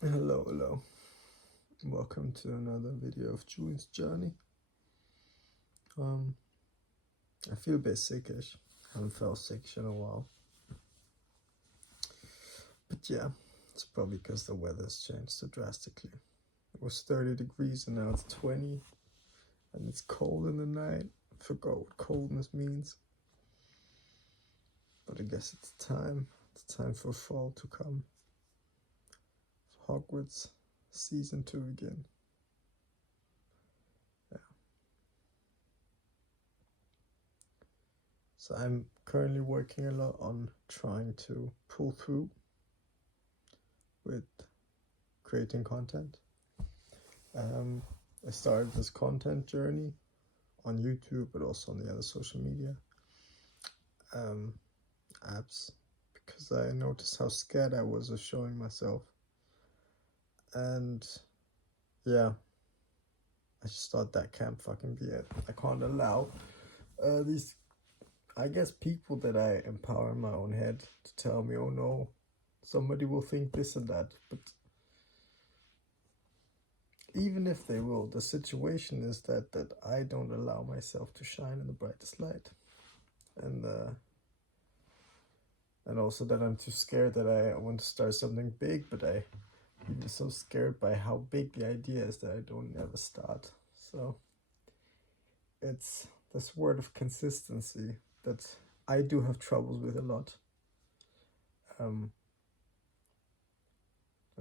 Hello. Welcome to another video of Julian's journey. Um, I feel a bit sickish. Haven't felt sick in a while. But yeah, it's probably because the weather's changed so drastically. It was 30 degrees and now it's 20, and it's cold in the night. I forgot what coldness means. But I guess it's time. It's time for fall to come. Hogwarts season 2 again. So I'm currently working a lot on trying to pull through with creating content. I started this content journey on YouTube, but also on the other social media apps, because I noticed how scared I was of showing myself. And yeah, I just thought that can't fucking be it. I can't allow these, I guess, people that I empower in my own head to tell me, oh no, somebody will think this and that. But even if they will, the situation is that I don't allow myself to shine in the brightest light. And also that I'm too scared that I want to start something big, but I'm so scared by how big the idea is that I don't ever start. So it's this word of consistency that I do have troubles with a lot. I'll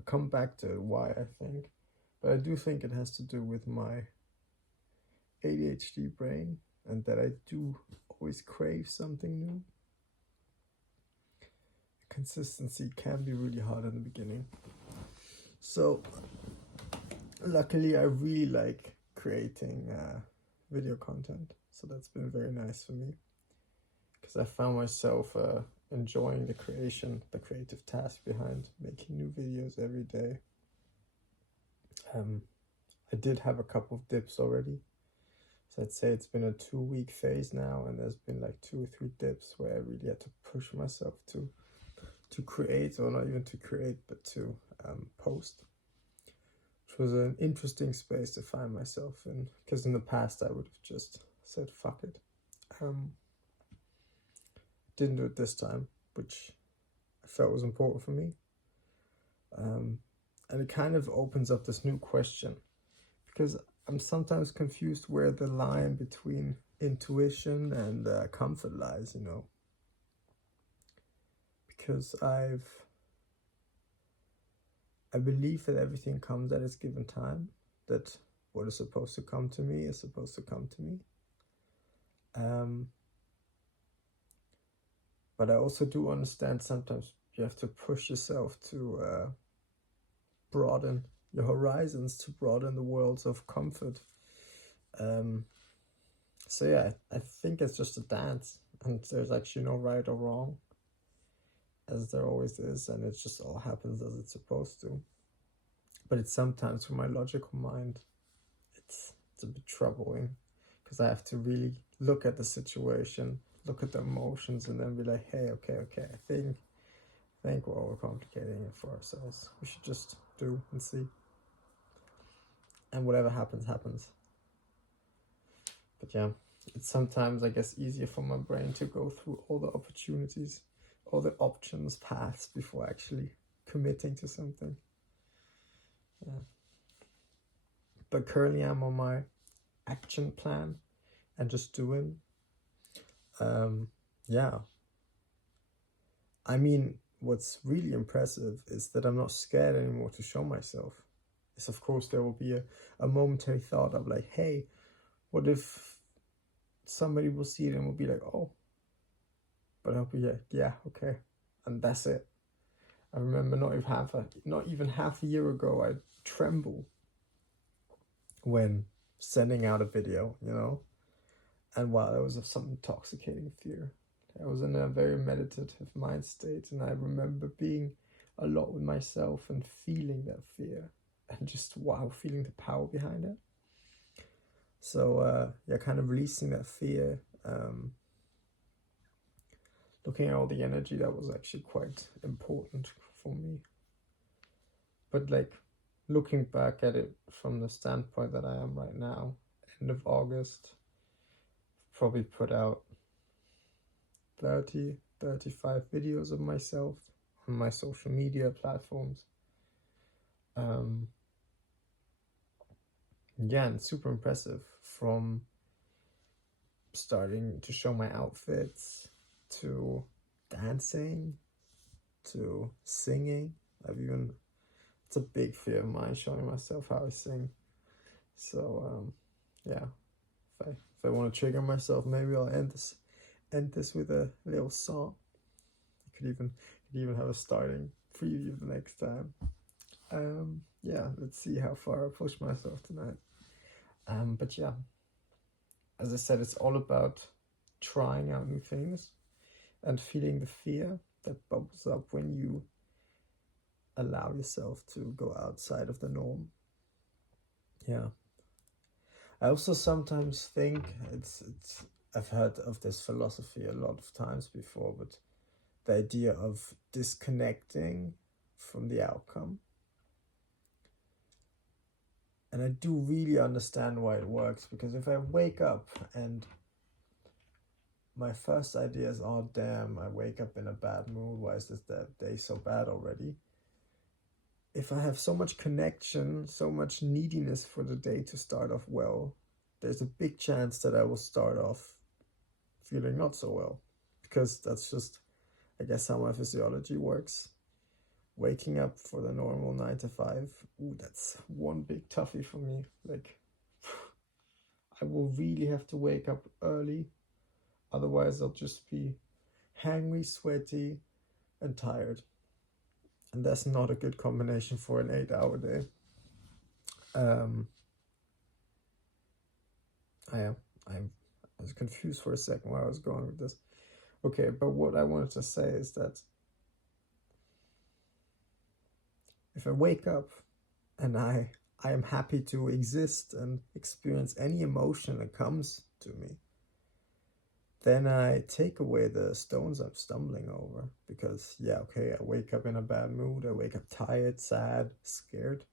come back to why, I think, but I do think it has to do with my ADHD brain, and that I do always crave something new. Consistency can be really hard in the beginning. So luckily I really like creating video content, so that's been very nice for me, because I found myself enjoying the creative task behind making new videos every day. I did have a couple of dips already, so I'd say it's been a 2-week phase now, and there's been like 2 or 3 dips where I really had to push myself to create, or not even to create, but to post, which was an interesting space to find myself in, because in the past I would have just said fuck it. Didn't do it this time, which I felt was important for me. And it kind of opens up this new question, because I'm sometimes confused where the line between intuition and comfort lies, because I believe that everything comes at its given time, that what is supposed to come to me is supposed to come to me. But I also do understand sometimes you have to push yourself to broaden your horizons, to broaden the worlds of comfort. So yeah, I think it's just a dance, and there's actually no right or wrong, as there always is, and it just all happens as it's supposed to. But it's sometimes, for my logical mind, it's a bit troubling, because I have to really look at the situation, look at the emotions, and then be like, hey, okay, I think we're overcomplicating it for ourselves. We should just do and see, and whatever happens. But yeah, it's sometimes, I guess, easier for my brain to go through all the opportunities, all the options, paths, before actually committing to something. Yeah. But currently I'm on my action plan and just doing. Yeah. I mean, what's really impressive is that I'm not scared anymore to show myself. Yes, of course, there will be a momentary thought of like, hey, what if somebody will see it and will be like, oh, but I'll be like, yeah, okay, and that's it. I remember not even half a year ago, I'd tremble when sending out a video, and wow, that was some intoxicating fear. I was in a very meditative mind state, and I remember being a lot with myself and feeling that fear, and just feeling the power behind it. So yeah, kind of releasing that fear, looking at all the energy, that was actually quite important for me. But like looking back at it from the standpoint that I am right now, end of August, probably put out 30, 35 videos of myself on my social media platforms. Yeah, and super impressive, from starting to show my outfits to dancing to singing. It's a big fear of mine, showing myself how I sing. So yeah, if I want to trigger myself, maybe I'll end this with a little song. I could even have a starting preview the next time. Yeah, let's see how far I push myself tonight. But yeah, as I said, it's all about trying out new things and feeling the fear that bubbles up when you allow yourself to go outside of the norm. Yeah. I also sometimes think I've heard of this philosophy a lot of times before, but the idea of disconnecting from the outcome. And I do really understand why it works, because if I wake up and my first idea is, oh damn, I wake up in a bad mood, why is this day so bad already? If I have so much connection, so much neediness for the day to start off well, there's a big chance that I will start off feeling not so well, because that's just, I guess, how my physiology works. Waking up for the normal 9 to 5, ooh, that's one big toughie for me. Like, I will really have to wake up early, otherwise I'll just be hangry, sweaty, and tired. And that's not a good combination for an 8-hour day. I was confused for a second where I was going with this. Okay, but what I wanted to say is that if I wake up and I am happy to exist and experience any emotion that comes to me, then I take away the stones I'm stumbling over. Because yeah, okay, I wake up in a bad mood, I wake up tired, sad, scared.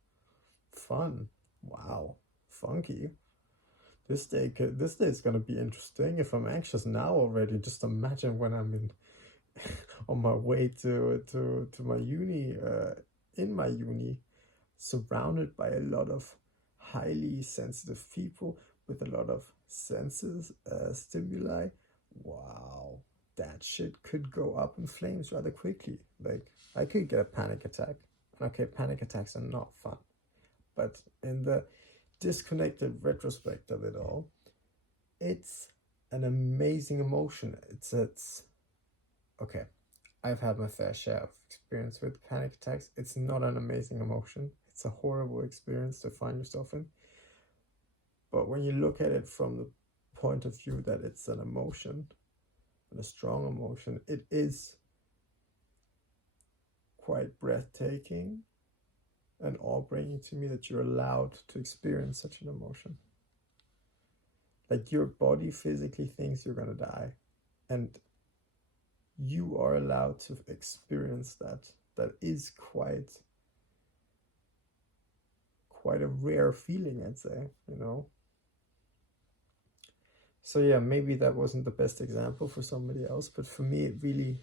Fun. Wow. Funky. This day is gonna be interesting. If I'm anxious now already, just imagine when I'm on my way to my uni, in my uni, surrounded by a lot of highly sensitive people with a lot of senses stimuli. Wow, that shit could go up in flames rather quickly. Like, I could get a panic attack. Okay, panic attacks are not fun, but in the disconnected retrospect of it all, it's an amazing emotion. It's okay. I've had my fair share of experience with panic attacks. It's not an amazing emotion. It's a horrible experience to find yourself in. But when you look at it from the point of view that it's an emotion, and a strong emotion, it is quite breathtaking and awe-bringing to me that you're allowed to experience such an emotion. Like, your body physically thinks you're gonna die, and you are allowed to experience that. That is quite a rare feeling, I'd say, you know. So yeah, maybe that wasn't the best example for somebody else, but for me it really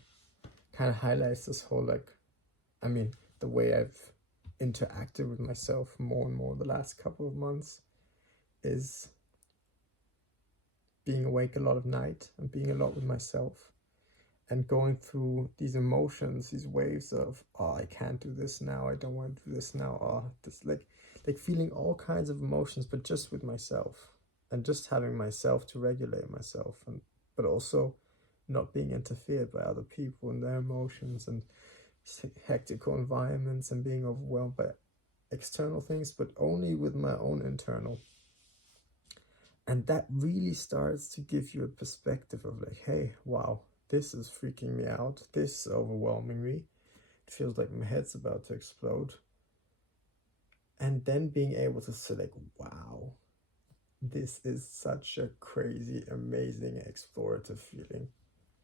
kind of highlights this whole, like, I mean, the way I've interacted with myself more and more the last couple of months is being awake a lot of night and being a lot with myself and going through these emotions, these waves of, oh, I can't do this now, I don't want to do this now, oh, this, like feeling all kinds of emotions, but just with myself, and just having myself to regulate myself, and but also not being interfered by other people and their emotions and hectic environments and being overwhelmed by external things, but only with my own internal. And that really starts to give you a perspective of, like, hey, wow, this is freaking me out, this is overwhelming me, it feels like my head's about to explode. And then being able to say, like, wow, this is such a crazy, amazing, explorative feeling.